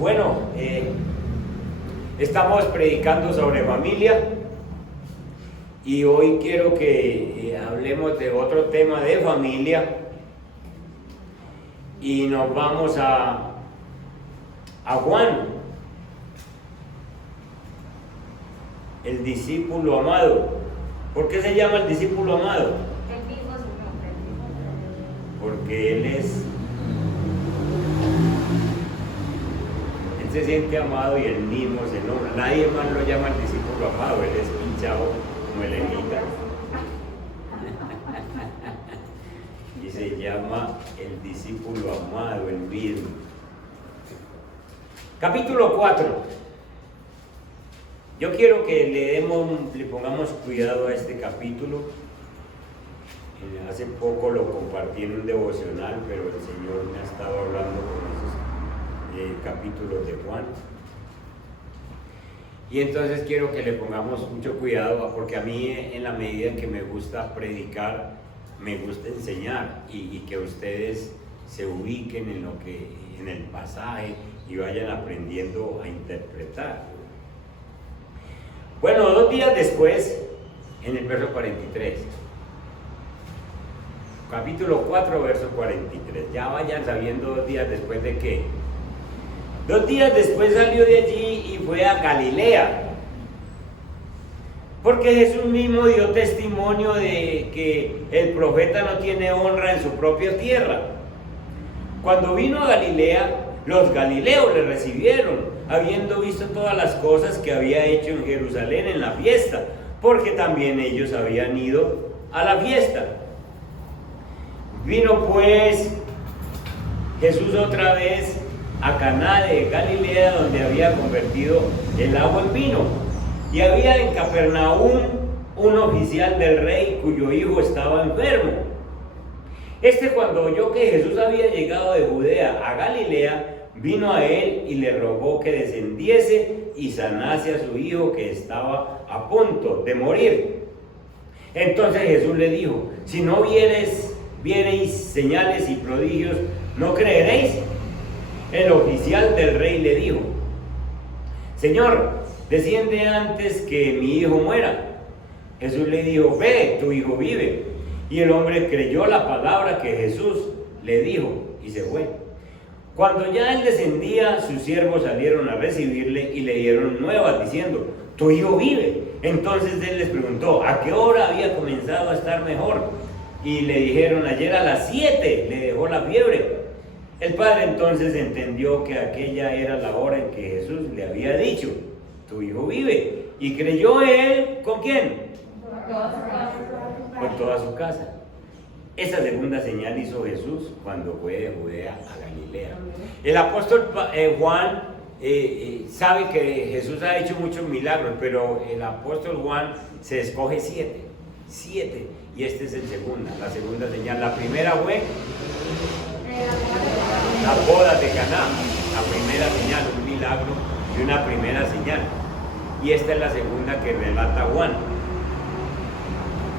Bueno, estamos predicando sobre familia y hoy quiero que hablemos de otro tema de familia y nos vamos a Juan, el discípulo amado. ¿Por qué se llama el discípulo amado? Porque él se siente amado y él mismo se nombra. Nadie más lo llama el discípulo amado, él es pinchado como Elenita. Y se llama el discípulo amado, el mismo. Capítulo 4. Yo quiero que le pongamos cuidado a este capítulo. Hace poco lo compartí en un devocional, pero el Señor me ha estado hablando con esos capítulos de Juan. Y entonces quiero que le pongamos mucho cuidado, porque a mí, en la medida en que me gusta predicar, me gusta enseñar y que ustedes se ubiquen en el pasaje y vayan aprendiendo a interpretar. Bueno, 2 días después, en el verso 43, capítulo 4, verso 43, ya vayan sabiendo 2 días después de qué. 2 días después salió de allí y fue a Galilea, porque Jesús mismo dio testimonio de que el profeta no tiene honra en su propia tierra. Cuando vino a Galilea, los galileos le recibieron, habiendo visto todas las cosas que había hecho en Jerusalén en la fiesta, porque también ellos habían ido a la fiesta. Vino pues Jesús otra vez a Caná de Galilea, donde había convertido el agua en vino. Y había en Capernaum un oficial del rey cuyo hijo estaba enfermo. Cuando oyó que Jesús había llegado de Judea a Galilea, vino a él y le rogó que descendiese y sanase a su hijo, que estaba a punto de morir. Entonces Jesús le dijo: si no viereis señales y prodigios, ¿no creeréis? El oficial del rey le dijo: Señor, desciende antes que mi hijo muera. Jesús le dijo: ve, tu hijo vive. Y el hombre creyó la palabra que Jesús le dijo y se fue. Cuando ya él descendía, sus siervos salieron a recibirle y le dieron nuevas diciendo: tu hijo vive. Entonces él les preguntó a qué hora había comenzado a estar mejor. Y le dijeron: ayer a las 7 le dejó la fiebre. El padre entonces entendió que aquella era la hora en que Jesús le había dicho: tu hijo vive. Y creyó él, ¿con quién? Con toda su casa. Esa segunda señal hizo Jesús cuando fue de Judea a Galilea. El apóstol Juan sabe que Jesús ha hecho muchos milagros, pero el apóstol Juan se escoge 7, y este es la segunda señal. La primera fue la boda de Caná, la primera señal, un milagro y una primera señal. Y esta es la segunda que relata Juan.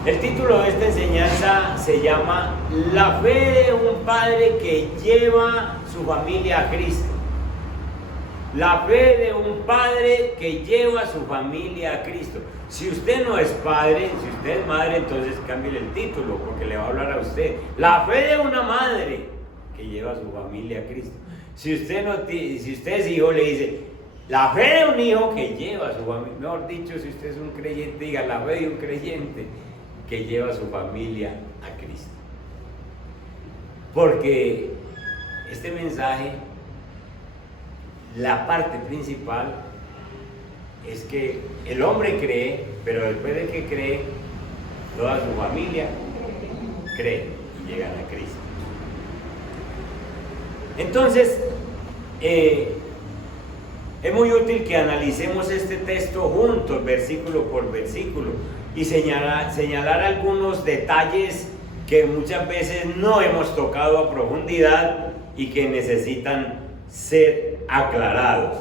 El título de esta enseñanza se llama La fe de un padre que lleva su familia a Cristo. La fe de un padre que lleva su familia a Cristo. Si usted no es padre, si usted es madre, entonces cámbiale el título, porque le va a hablar a usted. La fe de una madre que lleva a su familia a Cristo. Si usted es hijo, le dice la fe de un hijo que lleva a su familia. Mejor dicho, si usted es un creyente, diga la fe de un creyente que lleva a su familia a Cristo. Porque este mensaje, la parte principal es que el hombre cree, pero después de que cree, toda su familia cree y llegan a Cristo. Entonces, es muy útil que analicemos este texto juntos, versículo por versículo, y señalar algunos detalles que muchas veces no hemos tocado a profundidad y que necesitan ser aclarados.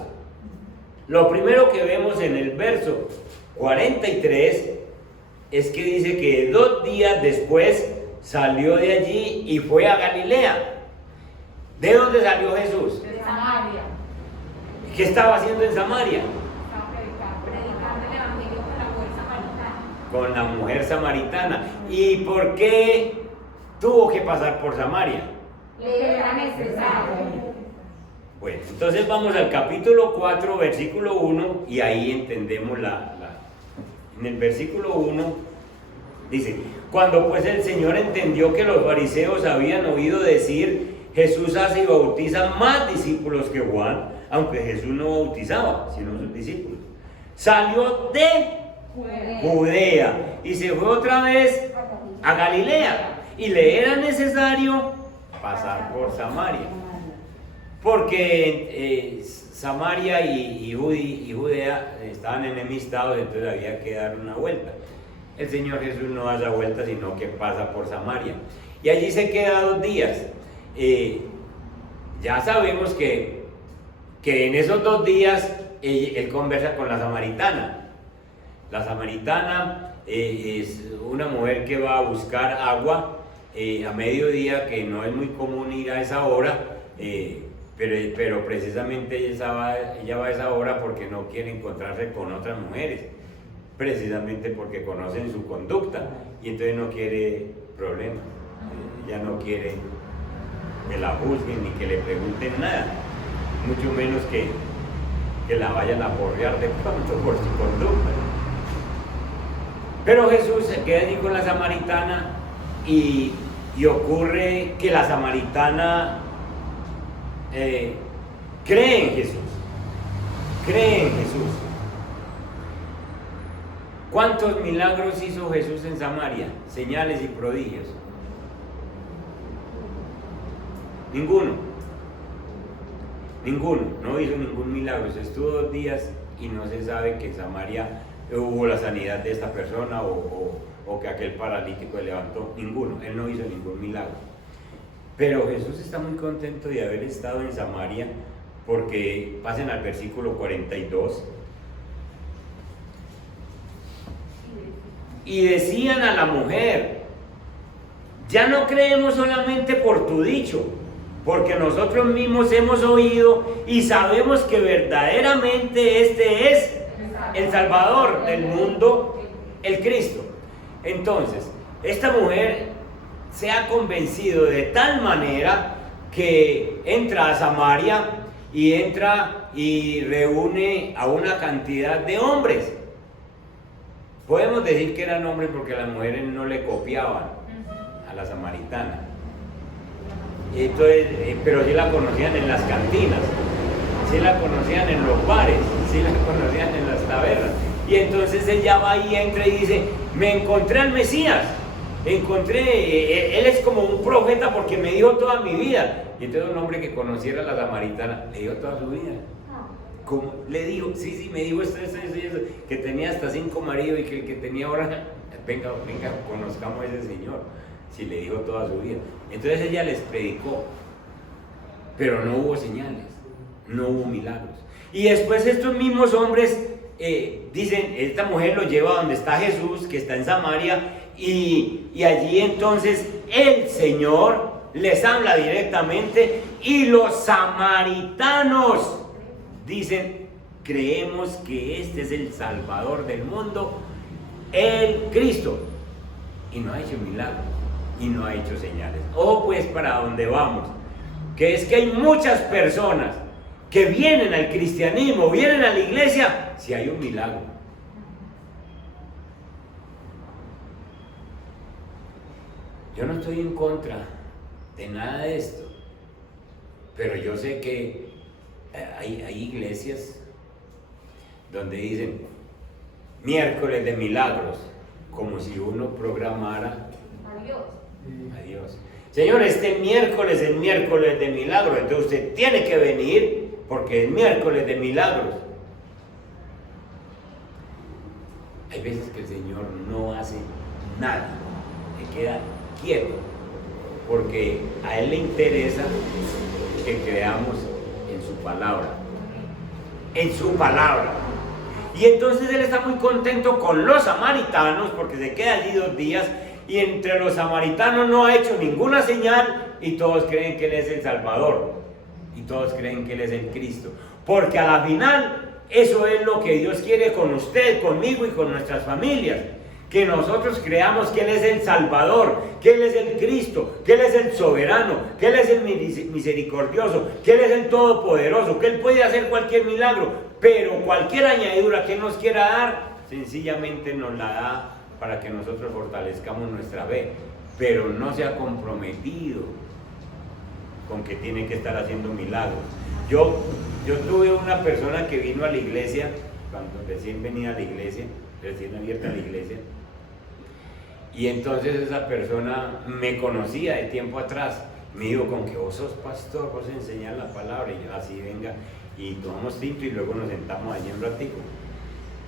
Lo primero que vemos en el verso 43 es que dice que 2 días después salió de allí y fue a Galilea. ¿De dónde salió Jesús? De Samaria. ¿Qué estaba haciendo en Samaria? Predicando el evangelio Con la mujer samaritana. ¿Y por qué tuvo que pasar por Samaria? Le era necesario. Bueno, entonces vamos al capítulo 4, versículo 1, y ahí entendemos en el versículo 1 dice: cuando pues el Señor entendió que los fariseos habían oído decir, Jesús hace y bautiza más discípulos que Juan, aunque Jesús no bautizaba, sino sus discípulos, salió de Judea y se fue otra vez a Galilea, y le era necesario pasar por Samaria, porque Samaria y Judea estaban enemistados, entonces había que dar una vuelta. El Señor Jesús no da esa vuelta, sino que pasa por Samaria, y allí se queda 2 días. Ya sabemos que en esos 2 días él conversa con la samaritana. La samaritana es una mujer que va a buscar agua a mediodía, que no es muy común ir a esa hora, pero precisamente ella va a esa hora porque no quiere encontrarse con otras mujeres, precisamente porque conocen su conducta, y entonces no quiere problemas. Ella no quiere que la juzguen ni que le pregunten nada, mucho menos que la vayan a porrear de pronto por su conducta. Pero Jesús se queda allí con la samaritana, y ocurre que la samaritana cree en Jesús. ¿Cuántos milagros hizo Jesús en Samaria? Señales y prodigios. Ninguno, no hizo ningún milagro. Se estuvo 2 días y no se sabe que en Samaria hubo la sanidad de esta persona o que aquel paralítico se levantó. Ninguno, él no hizo ningún milagro. Pero Jesús está muy contento de haber estado en Samaria, porque pasen al versículo 42. Y decían a la mujer: ya no creemos solamente por tu dicho, porque nosotros mismos hemos oído y sabemos que verdaderamente este es el Salvador del mundo, el Cristo. Entonces, esta mujer se ha convencido de tal manera que entra a Samaria y reúne a una cantidad de hombres. Podemos decir que eran hombres porque las mujeres no le copiaban a la samaritana. Entonces, pero sí la conocían en las cantinas, sí la conocían en los bares, sí la conocían en las tabernas. Y entonces ella va y entra y dice: me encontré al Mesías, él es como un profeta porque me dijo toda mi vida. Y entonces un hombre que conociera a la samaritana le dio toda su vida. ¿Cómo? Le dijo: sí, me dijo esto, que tenía hasta 5 maridos y que el que tenía ahora, venga, conozcamos a ese señor. Sí, le dijo toda su vida. Entonces ella les predicó, pero no hubo señales, no hubo milagros. Y después estos mismos hombres dicen: esta mujer lo lleva donde está Jesús, que está en Samaria, y allí entonces el Señor les habla directamente, y los samaritanos dicen: creemos que este es el Salvador del mundo, el Cristo. Y no ha hecho milagros y no ha hecho señales. Ojo pues para dónde vamos, que es que hay muchas personas que vienen al cristianismo, vienen a la iglesia, si hay un milagro. Yo no estoy en contra de nada de esto, pero yo sé que hay iglesias donde dicen miércoles de milagros, como si uno programara a Dios. Señor, este miércoles es miércoles de milagros, entonces usted tiene que venir porque es miércoles de milagros. Hay veces que el Señor no hace nada, se queda quieto, porque a Él le interesa que creamos en su palabra. En su palabra. Y entonces Él está muy contento con los samaritanos, porque se queda allí 2 días, y entre los samaritanos no ha hecho ninguna señal, y todos creen que Él es el Salvador, y todos creen que Él es el Cristo. porque a la final eso es lo que Dios quiere con usted, conmigo y con nuestras familias. Que nosotros creamos que Él es el Salvador, que Él es el Cristo, que Él es el soberano, que Él es el misericordioso, que Él es el todopoderoso, que Él puede hacer cualquier milagro, pero cualquier añadidura que Él nos quiera dar, sencillamente nos la da para que nosotros fortalezcamos nuestra fe, pero no se ha comprometido con que tiene que estar haciendo milagros. Yo tuve una persona que vino a la iglesia, cuando recién venía a la iglesia, recién abierta la iglesia, y entonces esa persona me conocía de tiempo atrás, me dijo, con que vos sos pastor, vos enseñás la palabra, y yo así venga, y tomamos tinto y luego nos sentamos allí un ratico,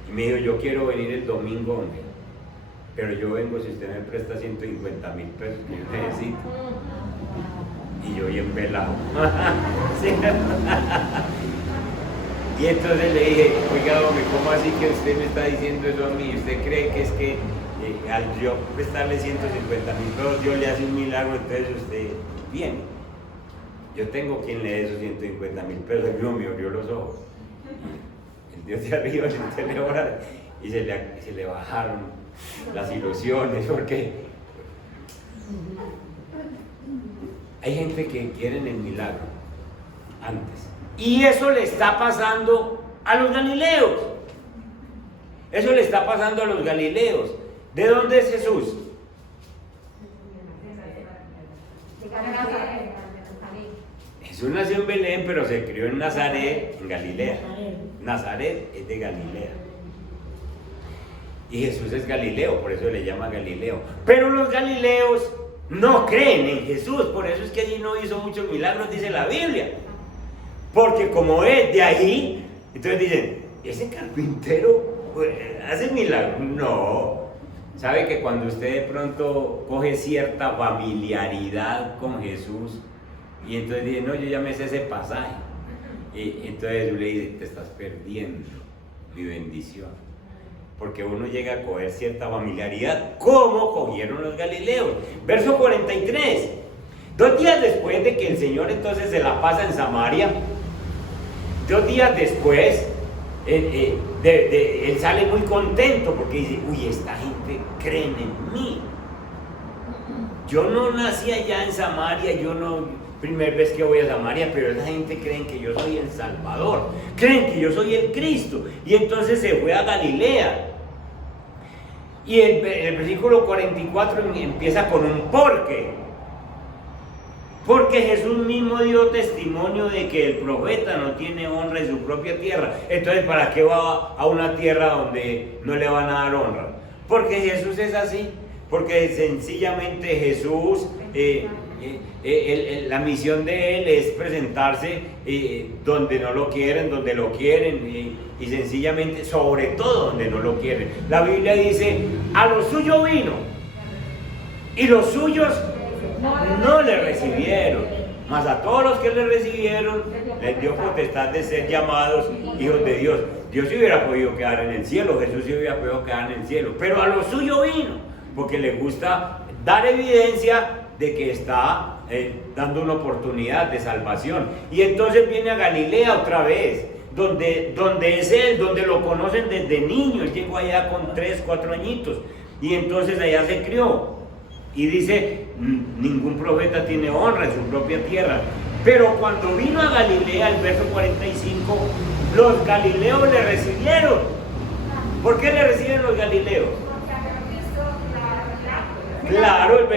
y me dijo, yo quiero venir el domingo, hombre, pero yo vengo si usted me presta 150,000 pesos que yo necesito. Y yo bien pelado. ¿Sí? Y entonces le dije, oiga, hombre, ¿cómo así que usted me está diciendo eso a mí? ¿Usted cree que es que al yo prestarle 150,000 pesos, yo le hace un milagro, entonces usted viene? Yo tengo quien le dé esos 150,000 pesos. El mío me abrió los ojos. El Dios de arriba se le ora y se le bajaron las ilusiones, porque hay gente que quieren el milagro antes. Y eso le está pasando a los galileos. Eso le está pasando a los galileos. ¿De dónde es Jesús? Jesús nació en Belén, pero se crió en Nazaret, en Galilea. Nazaret es de Galilea. Y Jesús es Galileo, por eso le llama Galileo. Pero los galileos no creen en Jesús, por eso es que allí no hizo muchos milagros, dice la Biblia. Porque como es de ahí, entonces dicen, ¿ese carpintero hace milagros? No. ¿Sabe que cuando usted de pronto coge cierta familiaridad con Jesús, y entonces dice, no, yo ya me sé ese pasaje, y entonces yo le dice, te estás perdiendo mi bendición? Porque uno llega a coger cierta familiaridad, como cogieron los galileos. Verso 43. 2 días después de que el Señor entonces se la pasa en Samaria, 2 días después, él sale muy contento porque dice, uy, esta gente cree en mí. Yo no nací allá en Samaria, yo no, primera vez que voy a Samaria, pero esa gente cree que yo soy el Salvador, creen que yo soy el Cristo. Y entonces se fue a Galilea. Y el versículo 44 empieza con un porque. Porque Jesús mismo dio testimonio de que el profeta no tiene honra en su propia tierra. Entonces, ¿para qué va a una tierra donde no le van a dar honra? Porque Jesús es así. Porque sencillamente Jesús, la misión de Él es presentarse donde no lo quieren, donde lo quieren, y sencillamente, sobre todo donde no lo quieren. La Biblia dice, a lo suyo vino, y los suyos no le recibieron, mas a todos los que le recibieron les dio potestad de ser llamados hijos de Dios. Dios se hubiera podido quedar en el cielo, Jesús se hubiera podido quedar en el cielo, pero a lo suyo vino, porque le gusta dar evidencia de que está dando una oportunidad de salvación. Y entonces viene a Galilea otra vez, donde es Él, donde lo conocen desde niño. Él llegó allá con 3, 4 añitos, y entonces allá se crió. Y dice, ningún profeta tiene honra en su propia tierra. Pero cuando vino a Galilea, el verso 45, los galileos le recibieron. ¿Por qué le reciben los galileos? Claro,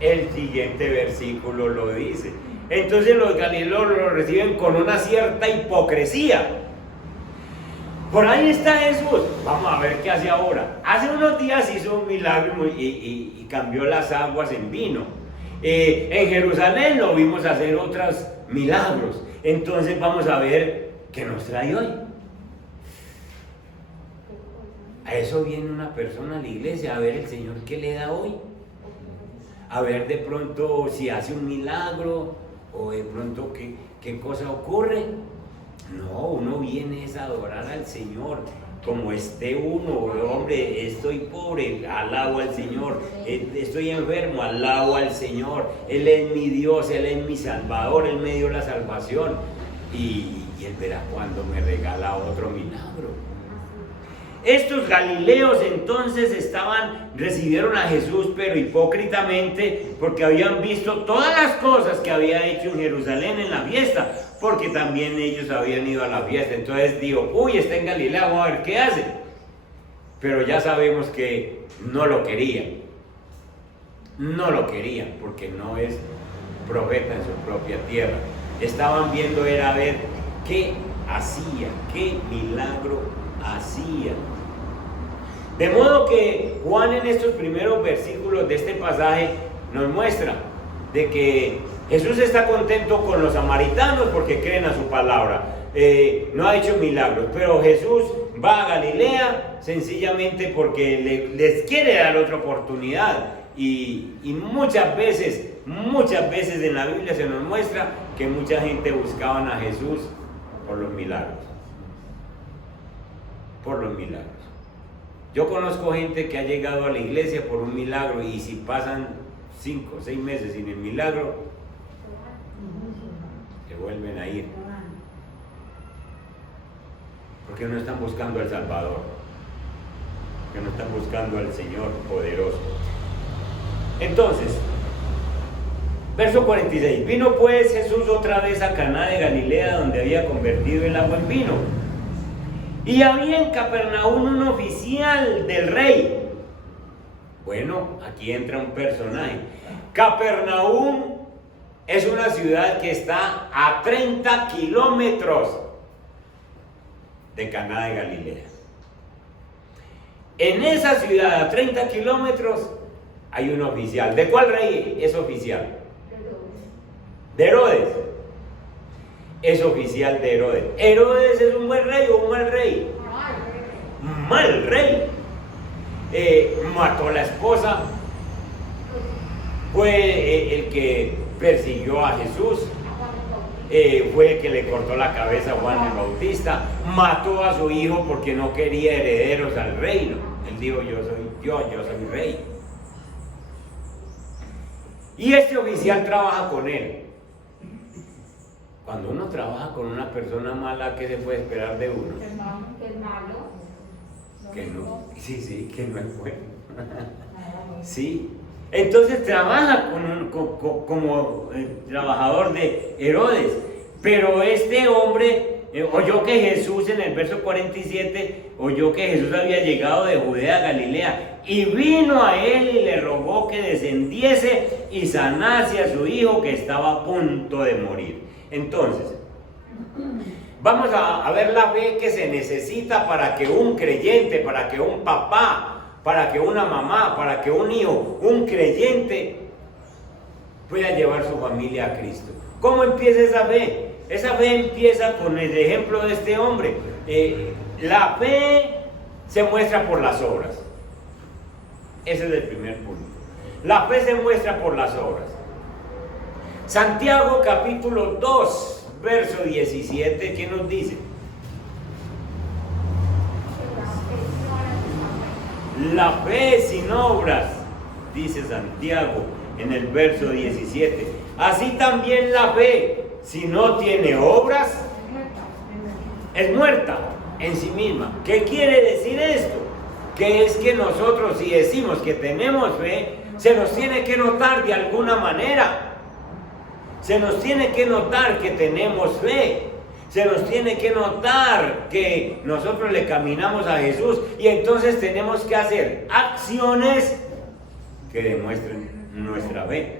el siguiente versículo lo dice. Entonces los galileos lo reciben con una cierta hipocresía. Por ahí está Jesús. Vamos a ver qué hace ahora. Hace unos días hizo un milagro y cambió las aguas en vino. En Jerusalén lo vimos hacer otros milagros. Entonces vamos a ver qué nos trae hoy. A eso viene una persona a la iglesia, a ver el Señor qué le da hoy. A ver de pronto si hace un milagro, o de pronto qué cosa ocurre. No, uno viene es a adorar al Señor, como esté uno. Hombre, estoy pobre, alabo al Señor. Estoy enfermo, alabo al Señor. Él es mi Dios, Él es mi Salvador, Él me dio la salvación. Y y Él verá cuando me regala otro milagro. Estos galileos entonces recibieron a Jesús, pero hipócritamente, porque habían visto todas las cosas que había hecho en Jerusalén en la fiesta, porque también ellos habían ido a la fiesta. Entonces digo, uy, está en Galilea, vamos a ver qué hace. Pero ya sabemos que no lo querían. No lo querían, porque no es profeta en su propia tierra. Estaban viendo era ver qué hacía, qué milagro hacía. De modo que Juan en estos primeros versículos de este pasaje nos muestra de que Jesús está contento con los samaritanos porque creen a su palabra. No ha hecho milagros, pero Jesús va a Galilea sencillamente porque les quiere dar otra oportunidad. Y muchas veces en la Biblia se nos muestra que mucha gente buscaban a Jesús por los milagros. Por los milagros. Yo conozco gente que ha llegado a la iglesia por un milagro y si pasan 5 o 6 meses sin el milagro, se vuelven a ir. Porque no están buscando al Salvador, porque no están buscando al Señor poderoso. Entonces, verso 46, vino pues Jesús otra vez a Caná de Galilea, donde había convertido el agua en vino. Y había en Capernaum un oficial del rey. Bueno, aquí entra un personaje. Capernaum es una ciudad que está a 30 kilómetros de Caná de Galilea. En esa ciudad, a 30 kilómetros, hay un oficial. ¿De cuál rey es oficial? De Herodes. Es oficial de Herodes. ¿Herodes es un buen rey o un mal rey? Mal rey. Mató a la esposa. Fue el que persiguió a Jesús. Fue el que le cortó la cabeza a Juan el Bautista. Mató a su hijo porque no quería herederos al reino. Él dijo, yo soy rey. Y este oficial trabaja con él. Cuando uno trabaja con una persona mala, ¿qué se puede esperar de uno? Que es malo. Que no, sí, que no es bueno. Sí. Entonces trabaja como trabajador de Herodes. Pero este hombre oyó que Jesús, en el verso 47, oyó que Jesús había llegado de Judea a Galilea. Y vino a él y le rogó que descendiese y sanase a su hijo que estaba a punto de morir. Entonces, vamos a ver la fe que se necesita para que un creyente, para que un papá, para que una mamá, para que un hijo, un creyente pueda llevar su familia a Cristo. ¿Cómo empieza esa fe? Esa fe empieza con el ejemplo de este hombre. La fe se muestra por las obras. Ese es el primer punto. La fe se muestra por las obras. Santiago capítulo 2, verso 17, ¿qué nos dice? La fe sin obras, dice Santiago en el verso 17. Así también la fe, si no tiene obras, es muerta en sí misma. ¿Qué quiere decir esto? Que es que nosotros, si decimos que tenemos fe, se nos tiene que notar de alguna manera. Se nos tiene que notar que tenemos fe. Se nos tiene que notar que nosotros le caminamos a Jesús. Y entonces tenemos que hacer acciones que demuestren nuestra fe.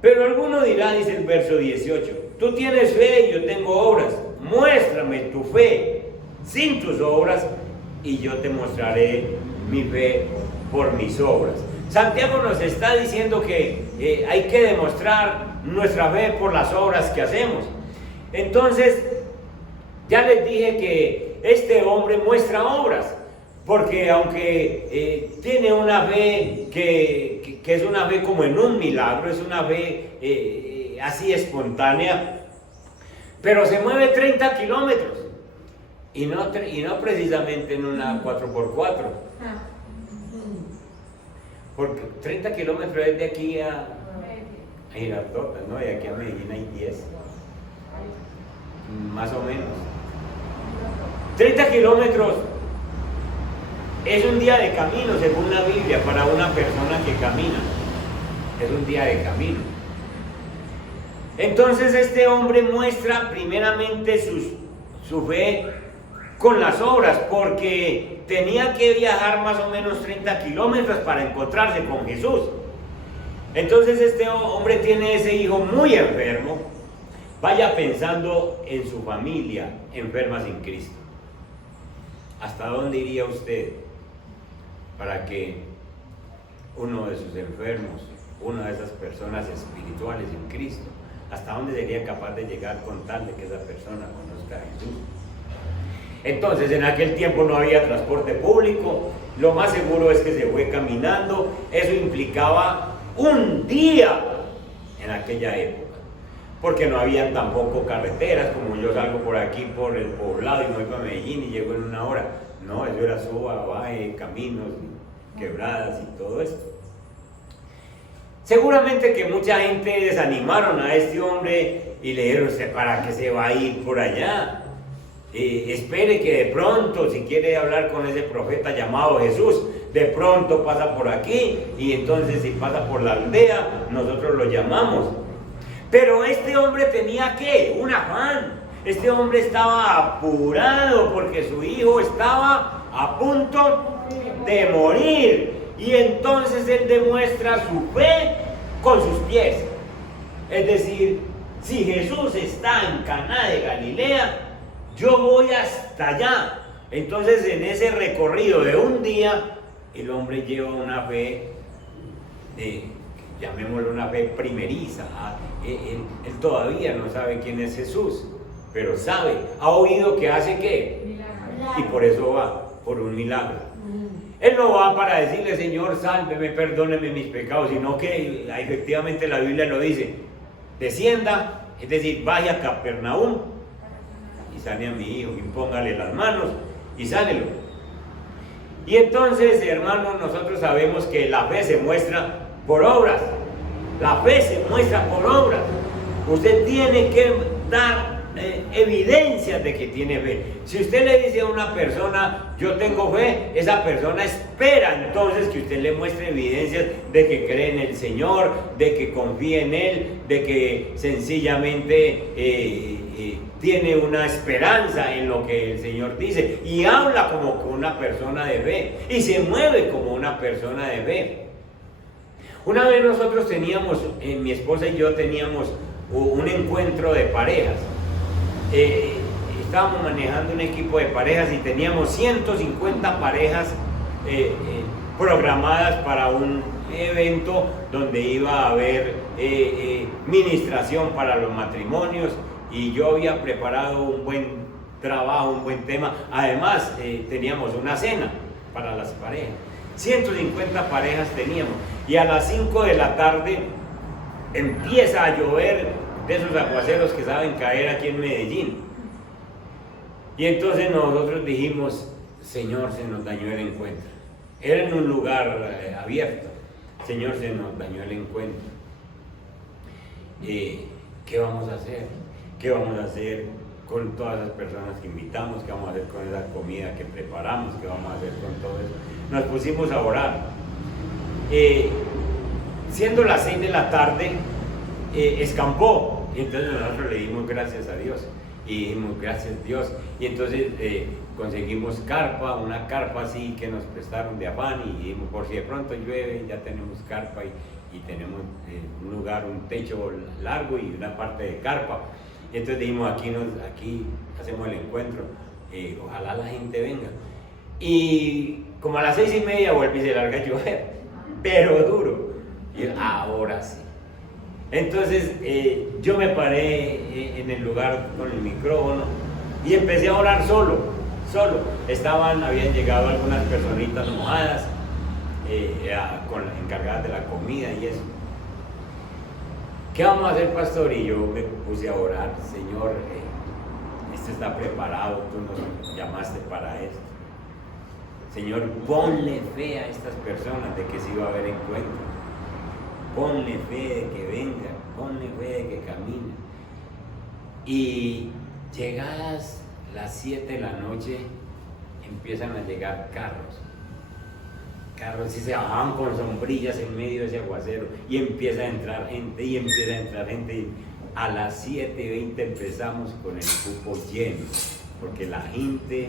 Pero alguno dirá, dice el verso 18, tú tienes fe y yo tengo obras. Muéstrame tu fe sin tus obras y yo te mostraré mi fe por mis obras. Santiago nos está diciendo que hay que demostrar nuestra fe por las obras que hacemos. Entonces, ya les dije que este hombre muestra obras, porque aunque tiene una fe que es una fe como en un milagro, es una fe así espontánea, pero se mueve 30 kilómetros y no precisamente en una 4x4. Porque 30 kilómetros es de aquí a Girardota, ¿no? Y aquí a Medellín hay 10. más o menos. 30 kilómetros es un día de camino, según la Biblia, para una persona que camina. Es un día de camino. Entonces este hombre muestra primeramente su fe con las obras, porque tenía que viajar más o menos 30 kilómetros para encontrarse con Jesús. Entonces este hombre tiene ese hijo muy enfermo. Vaya pensando en su familia enferma sin Cristo. ¿Hasta dónde iría usted para que uno de sus enfermos, una de esas personas espirituales en Cristo, hasta dónde sería capaz de llegar con tal de que esa persona conozca a Jesús? Entonces, en aquel tiempo no había transporte público, lo más seguro es que se fue caminando. Eso implicaba un día en aquella época, porque no habían tampoco carreteras, como yo salgo por aquí por el poblado y me voy para Medellín y llego en una hora. No, eso era suba, baje, caminos, quebradas y todo esto. Seguramente que mucha gente desanimaron a este hombre y le dijeron: ¿para qué se va a ir por allá? Espere que de pronto, si quiere hablar con ese profeta llamado Jesús, de pronto pasa por aquí, y entonces si pasa por la aldea, nosotros lo llamamos. Pero este hombre tenía ¿qué? Un afán. Este hombre estaba apurado porque su hijo estaba a punto de morir. Y entonces él demuestra su fe con sus pies. Es decir, si Jesús está en Caná de Galilea, yo voy hasta allá. Entonces, en ese recorrido de un día, el hombre lleva una fe, llamémoslo una fe primeriza. Él todavía no sabe quién es Jesús, pero sabe, ha oído que hace ¿qué? Milagro. Y por eso va, por un milagro. Él no va para decirle: Señor, sálveme, perdóneme mis pecados, sino que efectivamente la Biblia lo dice: descienda, es decir, vaya a Capernaum y sane a mi hijo, impóngale las manos y sánelo. Y entonces, hermanos, nosotros sabemos que la fe se muestra por obras. La fe se muestra por obras. Usted tiene que dar evidencias de que tiene fe. Si usted le dice a una persona: yo tengo fe, esa persona espera entonces que usted le muestre evidencias de que cree en el Señor, de que confía en Él, de que sencillamente tiene una esperanza en lo que el Señor dice, y habla como una persona de fe, y se mueve como una persona de fe. Una vez nosotros teníamos, mi esposa y yo teníamos un encuentro de parejas. Estábamos manejando un equipo de parejas y teníamos 150 parejas programadas para un evento donde iba a haber ministración para los matrimonios, y yo había preparado un buen trabajo, un buen tema. Además, teníamos una cena para las parejas. 150 parejas teníamos, y a las 5 de la tarde empieza a llover de esos aguaceros que saben caer aquí en Medellín. Y entonces nosotros dijimos: Señor, se nos dañó el encuentro. Era en un lugar abierto. Señor, se nos dañó el encuentro. ¿Qué vamos a hacer? ¿Qué vamos a hacer con todas las personas que invitamos? ¿Qué vamos a hacer con esa comida que preparamos? ¿Qué vamos a hacer con todo eso? Nos pusimos a orar. Siendo las 6 de la tarde, escampó. Y entonces nosotros le dimos gracias a Dios. Y dijimos: gracias Dios. Y entonces conseguimos carpa, una carpa así que nos prestaron de afán, y dijimos: por si de pronto llueve, ya tenemos carpa, y tenemos un lugar, un techo largo y una parte de carpa. Y entonces dijimos: aquí hacemos el encuentro, ojalá la gente venga. Y como a las 6:30 vuelve y se larga a llover, pero duro. Y ahora sí. Entonces yo me paré en el lugar con el micrófono y empecé a orar solo. Habían llegado algunas personitas mojadas, encargadas de la comida y eso. ¿Qué vamos a hacer, pastor? Y yo me puse a orar: Señor, esto está preparado, tú nos llamaste para esto. Señor, ponle fe a estas personas de que sí va a haber encuentro. Ponle fe de que vengan, ponle fe de que caminen. Y Llegadas las 7 de la noche, empiezan a llegar carros y se bajaban con sombrillas en medio de ese aguacero, y empieza a entrar gente, y a las 7:20 empezamos con el cupo lleno, porque la gente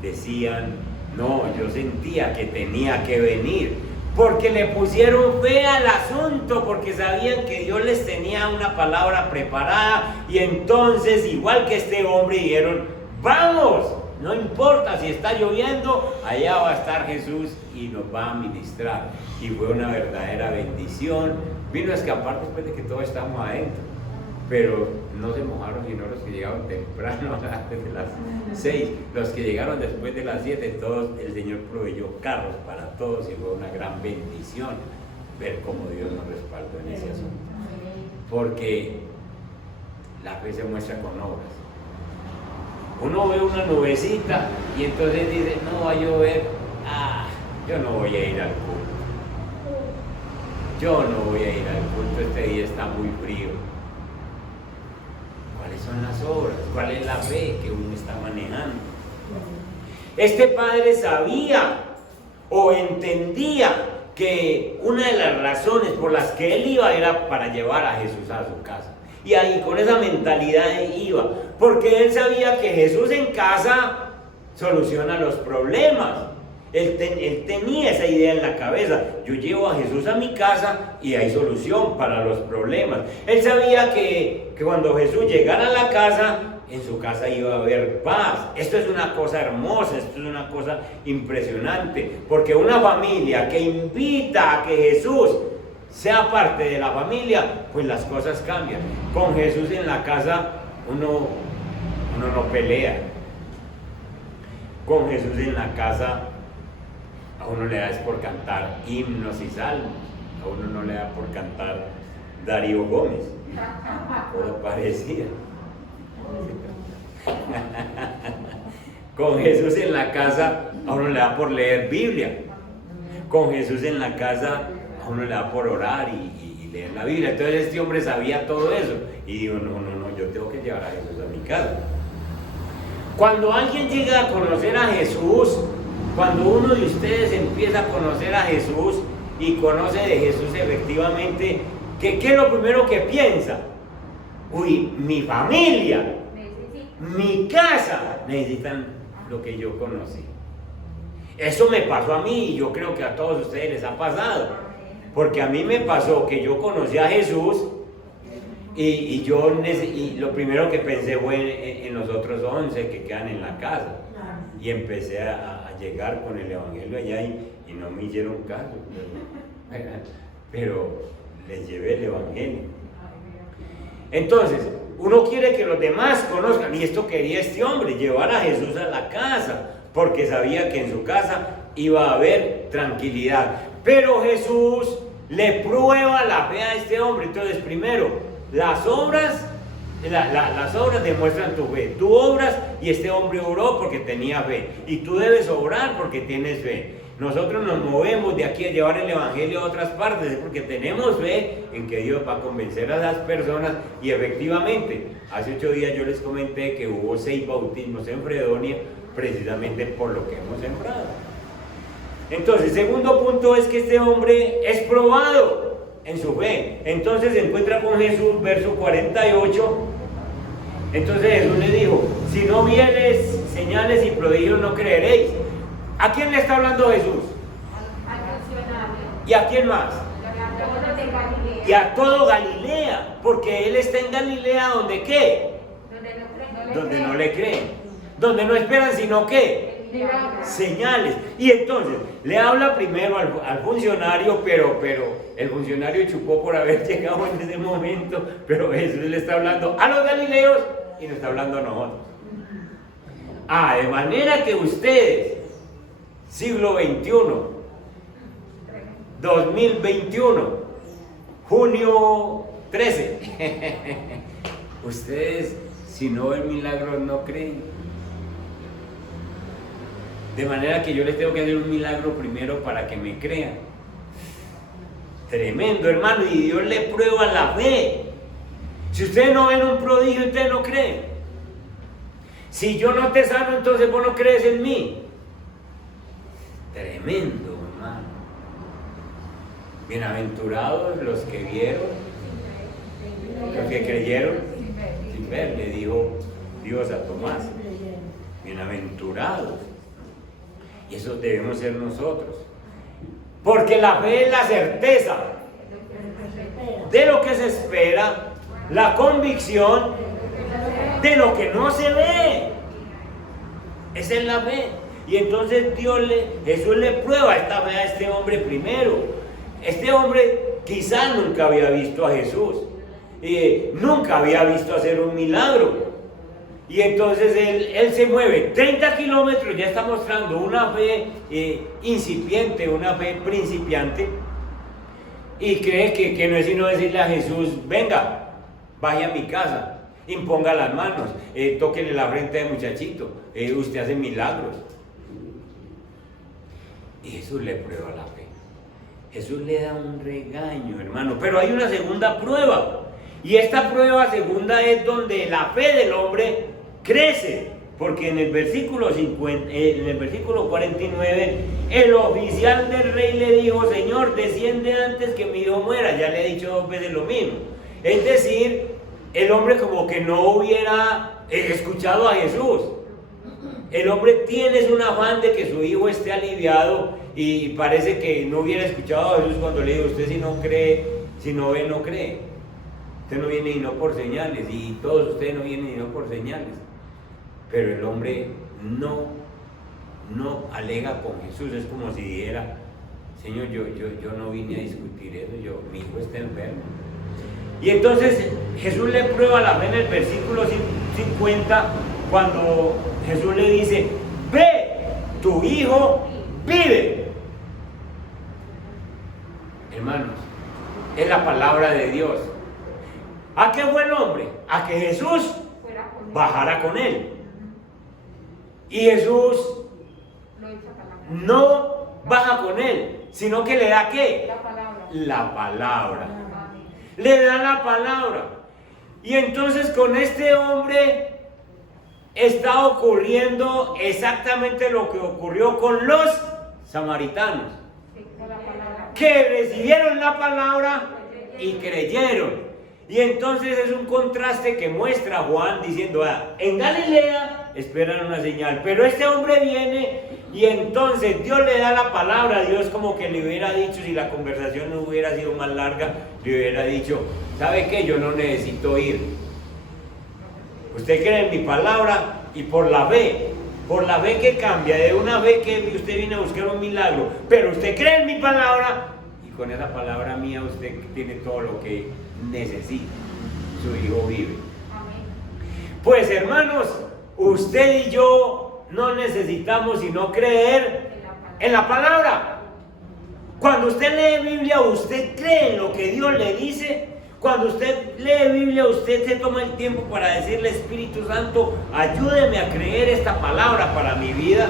decían, no, yo sentía que tenía que venir, porque le pusieron fe al asunto, porque sabían que Dios les tenía una palabra preparada, y entonces, igual que este hombre, dijeron, vamos, no importa si está lloviendo, allá va a estar Jesús y nos va a ministrar. Y fue una verdadera bendición. Vino a escapar después de que todos estábamos adentro, pero no se mojaron sino los que llegaron temprano, antes de las 6. Los que llegaron después de las 7, todos, el Señor proveyó carros para todos, y fue una gran bendición ver cómo Dios nos respaldó en ese asunto, porque la fe se muestra con obras. Uno ve una nubecita y entonces dice, no va a llover, yo no voy a ir al culto, este día está muy frío. ¿Cuáles son las obras? ¿Cuál es la fe que uno está manejando? Este padre sabía o entendía que una de las razones por las que él iba era para llevar a Jesús a su casa. Y ahí con esa mentalidad iba, porque él sabía que Jesús en casa soluciona los problemas. Él tenía esa idea en la cabeza, yo llevo a Jesús a mi casa y hay solución para los problemas. Él sabía que cuando Jesús llegara a la casa, en su casa iba a haber paz. Esto es una cosa hermosa, esto es una cosa impresionante, porque una familia que invita a que Jesús sea parte de la familia, pues las cosas cambian. Con Jesús en la casa uno no pelea. Con Jesús en la casa a uno le da es por cantar himnos y salmos, a uno no le da por cantar Darío Gómez o parecía. Con Jesús en la casa a uno le da por leer Biblia. Con Jesús en la casa a uno le da por orar y leer la Biblia. Entonces este hombre sabía todo eso y dijo, no, yo tengo que llevar a Jesús a mi casa. Cuando alguien llega a conocer a Jesús, cuando uno de ustedes empieza a conocer a Jesús y conoce de Jesús efectivamente, ¿qué es lo primero que piensa? Uy, mi familia, mi casa necesitan lo que yo conocí. Eso me pasó a mí y yo creo que a todos ustedes les ha pasado. Porque a mí me pasó que yo conocí a Jesús y lo primero que pensé fue en los otros 11 que quedan en la casa. Y empecé a llegar con el evangelio allá y no me hicieron caso. Pero les llevé el evangelio. Entonces, uno quiere que los demás conozcan, y esto quería este hombre, llevar a Jesús a la casa, porque sabía que en su casa iba a haber tranquilidad. Pero Jesús le prueba la fe a este hombre. Entonces, primero, las obras demuestran tu fe. Tú obras y este hombre oró porque tenía fe. Y tú debes obrar porque tienes fe. Nosotros nos movemos de aquí a llevar el evangelio a otras partes porque tenemos fe en que Dios va a convencer a las personas. Y efectivamente, hace 8 días yo les comenté que hubo 6 bautismos en Fredonia precisamente por lo que hemos sembrado. Entonces, segundo punto es que este hombre es probado en su fe. Entonces se encuentra con Jesús, verso 48. Entonces Jesús le dijo, si no vieres señales y prodigios no creeréis. ¿A quién le está hablando Jesús? ¿Y a quién más? Y a todo Galilea, porque él está en Galilea, ¿donde qué? Donde no le creen, donde no esperan sino qué, señales. Y entonces le habla primero al funcionario, pero el funcionario chupó por haber llegado en ese momento, pero Jesús le está hablando a los galileos y nos está hablando a nosotros. De manera que ustedes, siglo XXI, 2021, junio 13, ustedes si no ven milagros no creen. De manera que yo les tengo que hacer un milagro primero para que me crean. Tremendo, hermano, y Dios le prueba la fe. Si ustedes no ven un prodigio, ustedes no creen. Si yo no te sano, entonces vos no crees en mí. Tremendo, hermano. Bienaventurados los que vieron, los que creyeron sin ver, le dijo Dios a Tomás. Bienaventurados. Y eso debemos ser nosotros. Porque la fe es la certeza de lo que se espera, la convicción de lo que no se ve. Esa es la fe. Y entonces Jesús le prueba esta fe a este hombre primero. Este hombre quizá nunca había visto a Jesús, nunca había visto hacer un milagro. Y entonces él se mueve 30 kilómetros, ya está mostrando una fe incipiente, una fe principiante. Y cree que no es sino decirle a Jesús: venga, vaya a mi casa, imponga las manos, tóquele la frente al muchachito, usted hace milagros. Y Jesús le prueba la fe. Jesús le da un regaño, hermano. Pero hay una segunda prueba. Y esta prueba segunda es donde la fe del hombre crece. Porque en el versículo 49, el oficial del rey le dijo: Señor, desciende antes que mi hijo muera. Ya le he dicho 2 veces lo mismo. Es decir, el hombre como que no hubiera escuchado a Jesús. El hombre tiene un afán de que su hijo esté aliviado, y parece que no hubiera escuchado a Jesús cuando le dijo: usted si no cree, si no ve, no cree. Usted no viene y no por señales, y todos ustedes no vienen y no por señales. Pero el hombre no alega con Jesús. Es como si dijera: Señor, yo no vine a discutir eso, mi hijo está enfermo. Y entonces Jesús le prueba la fe en el versículo 50, cuando Jesús le dice: ve, tu hijo vive. Hermanos, es la palabra de Dios. ¿A qué fue el hombre? A que Jesús bajara con él. Y Jesús no baja con él, sino que le da ¿qué? La palabra. Le da la palabra. Y entonces con este hombre está ocurriendo exactamente lo que ocurrió con los samaritanos, que recibieron la palabra y creyeron. Y entonces es un contraste que muestra Juan diciendo: en Galilea esperan una señal, pero este hombre viene y entonces Dios le da la palabra. Dios como que le hubiera dicho, si la conversación no hubiera sido más larga, le hubiera dicho: ¿sabe qué? Yo no necesito ir. Usted cree en mi palabra, y por la fe que cambia de una fe que usted viene a buscar un milagro, pero usted cree en mi palabra, y con esa palabra mía usted tiene todo lo que necesita. Su hijo vive. Pues hermanos, usted y yo no necesitamos sino creer en la palabra. Cuando usted lee Biblia, usted cree en lo que Dios le dice. Cuando usted lee Biblia, usted se toma el tiempo para decirle: Espíritu Santo, ayúdeme a creer esta palabra para mi vida.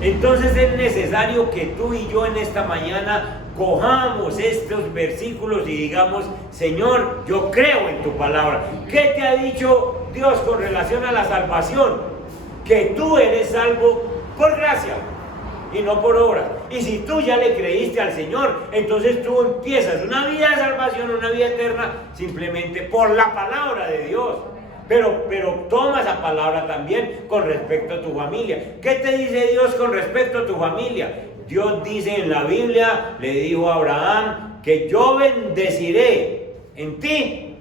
Entonces es necesario que tú y yo en esta mañana cojamos estos versículos y digamos: Señor, yo creo en tu palabra. ¿Qué te ha dicho Dios con relación a la salvación? Que tú eres salvo por gracia y no por obras. Y si tú ya le creíste al Señor, entonces tú empiezas una vida de salvación, una vida eterna, simplemente por la palabra de Dios. Pero toma esa palabra también con respecto a tu familia. ¿Qué te dice Dios con respecto a tu familia? Dios dice en la Biblia, le dijo a Abraham, que yo bendeciré en ti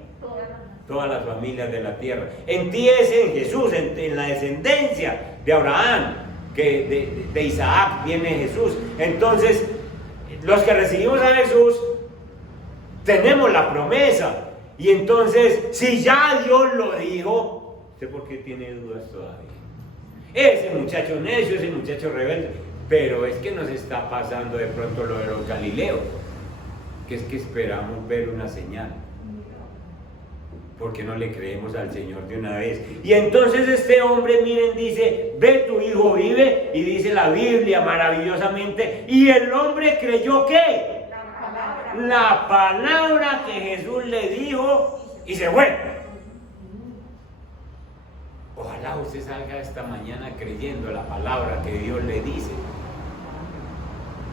todas las familias de la tierra. En ti es en Jesús, en la descendencia de Abraham, que de Isaac viene Jesús. Entonces, los que recibimos a Jesús, tenemos la promesa. Y entonces, si ya Dios lo dijo, ¿usted por qué tiene dudas todavía? Ese muchacho necio, ese muchacho rebelde. Pero es que nos está pasando de pronto lo de los galileos, que es que esperamos ver una señal. ¿Por qué no le creemos al Señor de una vez? Y entonces este hombre, miren, dice: ve, tu hijo vive. Y dice la Biblia maravillosamente: y el hombre creyó ¿qué? La palabra que Jesús le dijo, y se fue. Ojalá usted salga esta mañana creyendo la palabra que Dios le dice.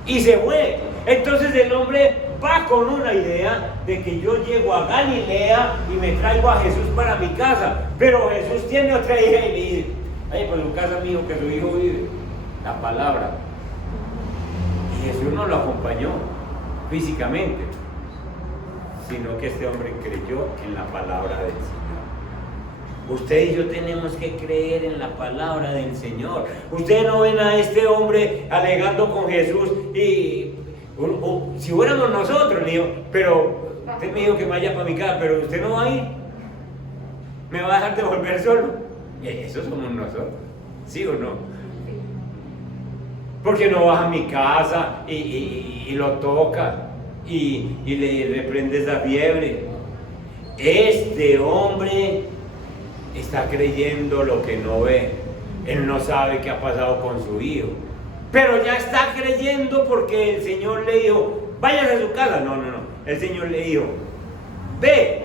Y se fue. Entonces el hombre va con una idea de que yo llego a Galilea y me traigo a Jesús para mi casa. Pero Jesús tiene otra idea y le dice: ay, pues su casa, mijo, que su hijo vive. La palabra. Y Jesús no lo acompañó físicamente, sino que este hombre creyó en la palabra del Señor. Usted y yo tenemos que creer en la palabra del Señor. Ustedes no ven a este hombre alegando con Jesús y si fuéramos nosotros, le digo, pero usted me dijo que vaya para mi casa, pero usted no va a ir, me va a dejar de volver solo. Eso somos nosotros, ¿sí o no? Porque no vas a mi casa y lo toca y le reprende esa fiebre. Este hombre está creyendo lo que no ve. Él no sabe qué ha pasado con su hijo, pero ya está creyendo porque el Señor le dijo: váyase a su casa. No. El Señor le dijo: ve,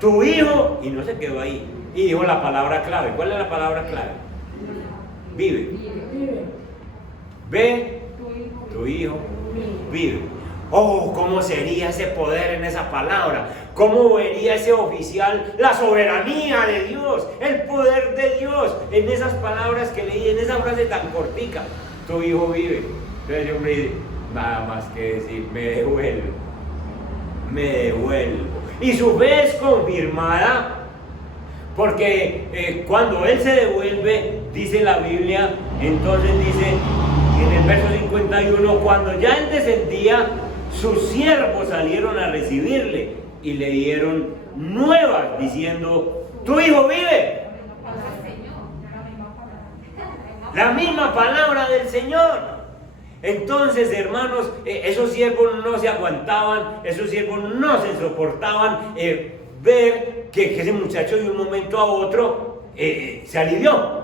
tu hijo, y no se quedó ahí. Y dijo la palabra clave. ¿Cuál es la palabra clave? Vive. Ve, tu hijo vive. Oh, ¿cómo sería ese poder en esa palabra? ¿Cómo vería ese oficial la soberanía de Dios, el poder de Dios en esas palabras que leí, en esa frase tan cortica? Tu hijo vive. Entonces yo me dice, nada más que decir, me devuelvo. Y su fe es confirmada porque cuando él se devuelve, dice la Biblia, entonces dice en el verso 51, cuando ya él descendía, sus siervos salieron a recibirle y le dieron nuevas diciendo: tu hijo vive. La misma palabra del Señor. Entonces, hermanos, esos siervos no se aguantaban, esos siervos no se soportaban ver que ese muchacho de un momento a otro se alivió.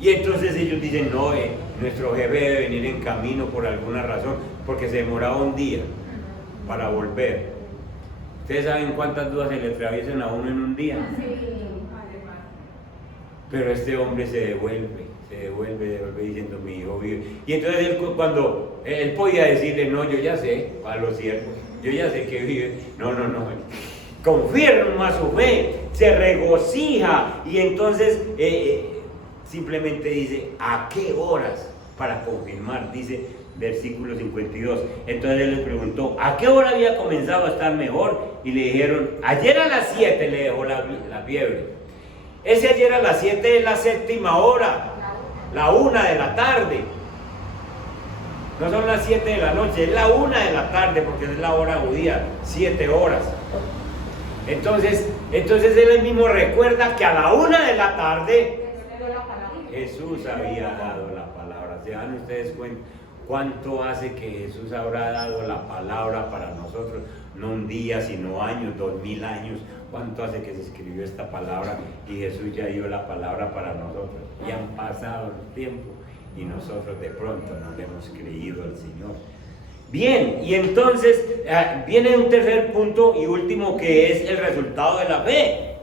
Y entonces ellos dicen: no, nuestro jefe debe venir en camino por alguna razón, porque se demoraba un día para volver. ¿Ustedes saben cuántas dudas se le atraviesan a uno en un día? Pero este hombre se devuelve diciendo: mi hijo vive. Y entonces él, cuando él podía decirle: no, yo ya sé, a los siervos, yo ya sé que vive. No, confirma su fe, se regocija y entonces simplemente dice: ¿a qué horas? Para confirmar, dice versículo 52. Entonces él les preguntó: ¿a qué hora había comenzado a estar mejor? Y le dijeron: ayer a las 7 le dejó la fiebre. Ese ayer a las 7 es la séptima hora, la 1 de la tarde. No son las 7 de la noche, es la 1 de la tarde, porque es la hora judía, 7 horas. Entonces él mismo recuerda que a la 1 de la tarde Jesús había dado la palabra. ¿Se dan ustedes cuenta cuánto hace que Jesús habrá dado la palabra para nosotros? No un día, sino años, 2000 años. ¿Cuánto hace que se escribió esta palabra y Jesús ya dio la palabra para nosotros? Y han pasado el tiempo y nosotros de pronto no le hemos creído al Señor. Bien, y entonces viene un tercer punto y último, que es el resultado de la fe.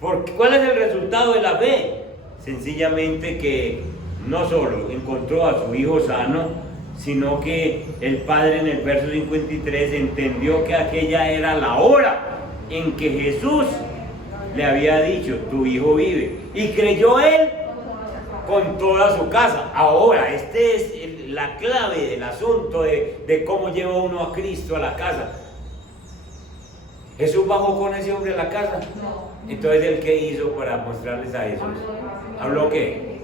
¿Cuál es el resultado de la fe? Sencillamente que no solo encontró a su hijo sano, sino que el padre en el verso 53 entendió que aquella era la hora en que Jesús le había dicho: tu hijo vive, y creyó él con toda su casa. Ahora, esta es la clave del asunto de cómo lleva uno a Cristo a la casa. ¿Jesús bajó con ese hombre a la casa? Entonces, ¿él qué hizo para mostrarles a Jesús? ¿Habló qué?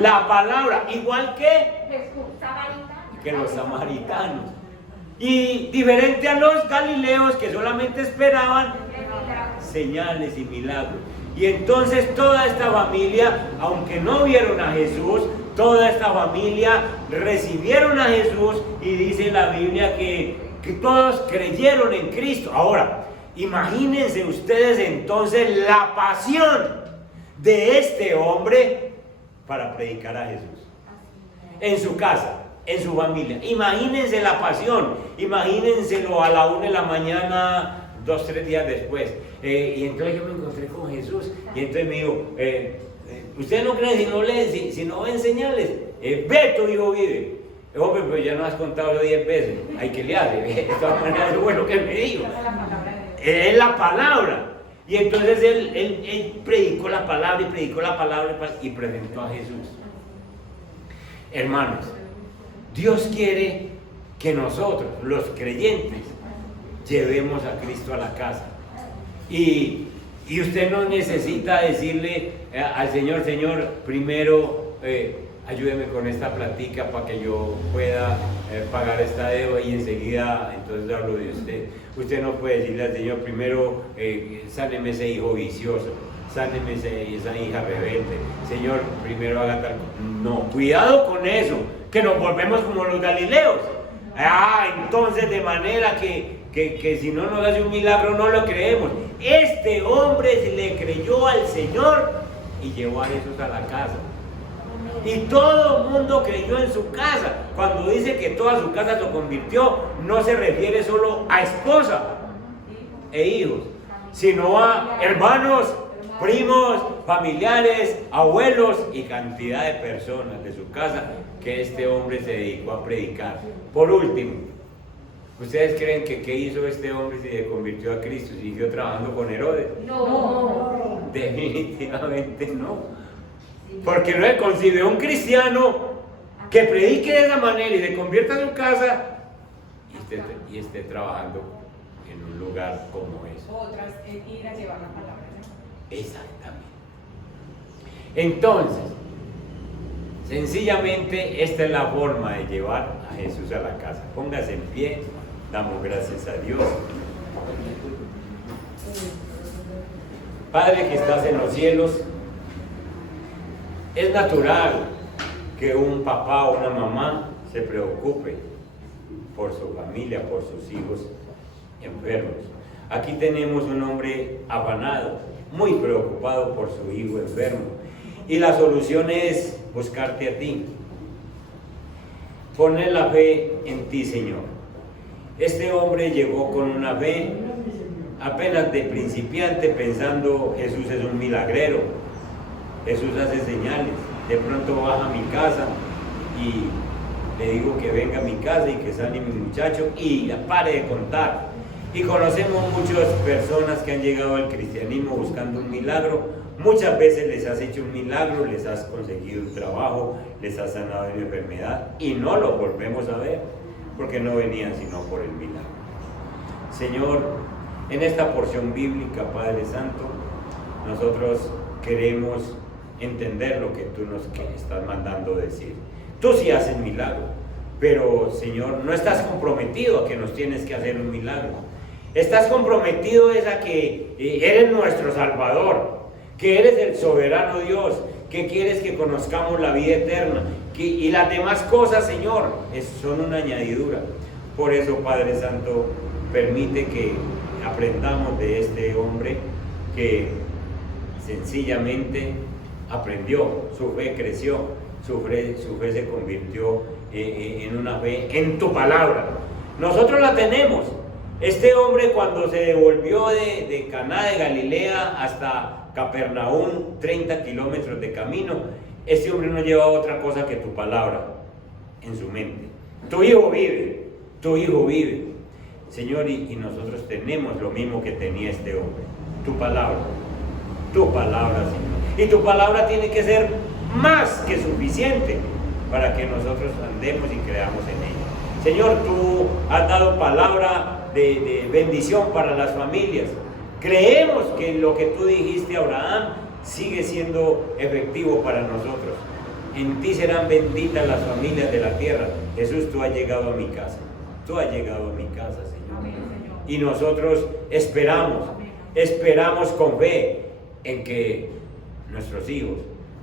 La palabra, igual que los samaritanos. Y diferente a los galileos, que solamente esperaban señales y milagros. Y entonces toda esta familia, aunque no vieron a Jesús, toda esta familia recibieron a Jesús, y dice la Biblia que todos creyeron en Cristo. Ahora, imagínense ustedes entonces la pasión de este hombre para predicar a Jesús en su casa, en su familia. Imagínense la pasión, imagínenselo a la 1 de la mañana 2, 3 días después. Y entonces yo me encontré con Jesús. Y entonces me dijo, ¿ustedes no creen si no ven señales? Ve, tu hijo vive. Hombre, pero ya no has contado 10 veces. Hay que le hace. De todas maneras, eso fue lo que me dijo. Es la palabra. Y entonces él predicó la palabra y presentó a Jesús. Hermanos, Dios quiere que nosotros, los creyentes, llevemos a Cristo a la casa. Y usted no necesita decirle al Señor, Señor, primero ayúdeme con esta platica para que yo pueda pagar esta deuda y enseguida entonces hablo de usted. Usted no puede decirle al Señor, primero sáneme ese hijo vicioso, sáneme esa hija rebelde. Señor, primero haga tal cosa. No, cuidado con eso, que nos volvemos como los galileos. Entonces de manera que si no nos hace un milagro no lo creemos. Este hombre le creyó al Señor y llevó a Jesús a la casa. Y todo el mundo creyó en su casa. Cuando dice que toda su casa lo convirtió, no se refiere solo a esposa e hijos, sino a hermanos, primos, familiares, abuelos y cantidad de personas de su casa que este hombre se dedicó a predicar. Por último, ¿ustedes creen que qué hizo este hombre si se convirtió a Cristo? ¿Siguió trabajando con Herodes? No. Definitivamente no. Porque no se concibe un cristiano que predique de esa manera y se convierta en su casa y esté trabajando en un lugar como ese. Otras, ir a llevar la palabra. Exactamente. Entonces, sencillamente esta es la forma de llevar a Jesús a la casa. Póngase en pie, damos gracias a Dios. Padre que estás en los cielos, es natural que un papá o una mamá se preocupe por su familia, por sus hijos enfermos. Aquí tenemos un hombre afanado, muy preocupado por su hijo enfermo. Y la solución es buscarte a ti. Poner la fe en ti, Señor. Este hombre llegó con una fe apenas de principiante, pensando Jesús es un milagrero. Jesús hace señales. De pronto baja a mi casa y le digo que venga a mi casa y que sane mi muchacho y pare de contar. Y conocemos muchas personas que han llegado al cristianismo buscando un milagro. Muchas veces les has hecho un milagro, les has conseguido un trabajo, les has sanado de una enfermedad y no lo volvemos a ver porque no venían sino por el milagro. Señor, en esta porción bíblica, Padre Santo, nosotros queremos entender lo que tú nos estás mandando decir. Tú sí haces milagro, pero Señor, no estás comprometido a que nos tienes que hacer un milagro. Estás comprometido es a que eres nuestro Salvador, que eres el soberano Dios, que quieres que conozcamos la vida eterna, y las demás cosas, Señor, son una añadidura. Por eso, Padre Santo, permite que aprendamos de este hombre que sencillamente aprendió, su fe creció, su fe se convirtió en una fe en tu palabra. Nosotros la tenemos. Este hombre, cuando se devolvió de Caná de Galilea hasta Capernaum, 30 kilómetros de camino, este hombre no llevaba otra cosa que tu palabra en su mente. Tu hijo vive, tu hijo vive. Señor, y nosotros tenemos lo mismo que tenía este hombre, tu palabra, Señor. Y tu palabra tiene que ser más que suficiente para que nosotros andemos y creamos en ella. Señor, tú has dado palabra de bendición para las familias. Creemos que lo que tú dijiste a Abraham sigue siendo efectivo para nosotros. En ti serán benditas las familias de la tierra. Jesús, tú has llegado a mi casa. Tú has llegado a mi casa, Señor. Amén, Señor. Y nosotros esperamos con fe en que nuestros hijos,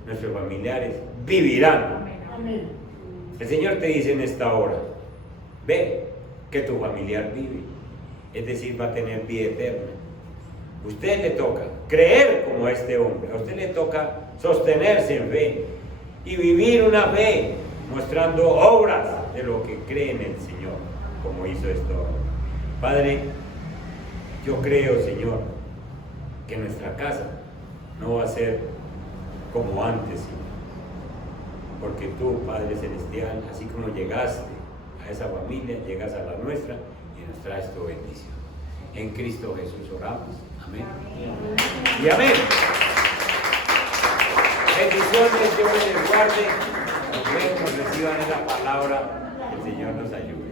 nuestros familiares vivirán. Amén. El Señor te dice en esta hora, ve que tu familiar vive, es decir, va a tener vida eterna. A usted le toca creer como este hombre, a usted le toca sostenerse en fe y vivir una fe mostrando obras de lo que cree en el Señor, como hizo esto. Padre, Yo creo, Señor, que nuestra casa no va a ser como antes, Señor. Porque tú, Padre Celestial, así como llegaste a esa familia, llegas a la nuestra y nos traes tu bendición. En Cristo Jesús oramos. Amén. Y amén. Bendiciones, Dios les guarde. Nos vemos, reciban esa palabra. Que el Señor nos ayude.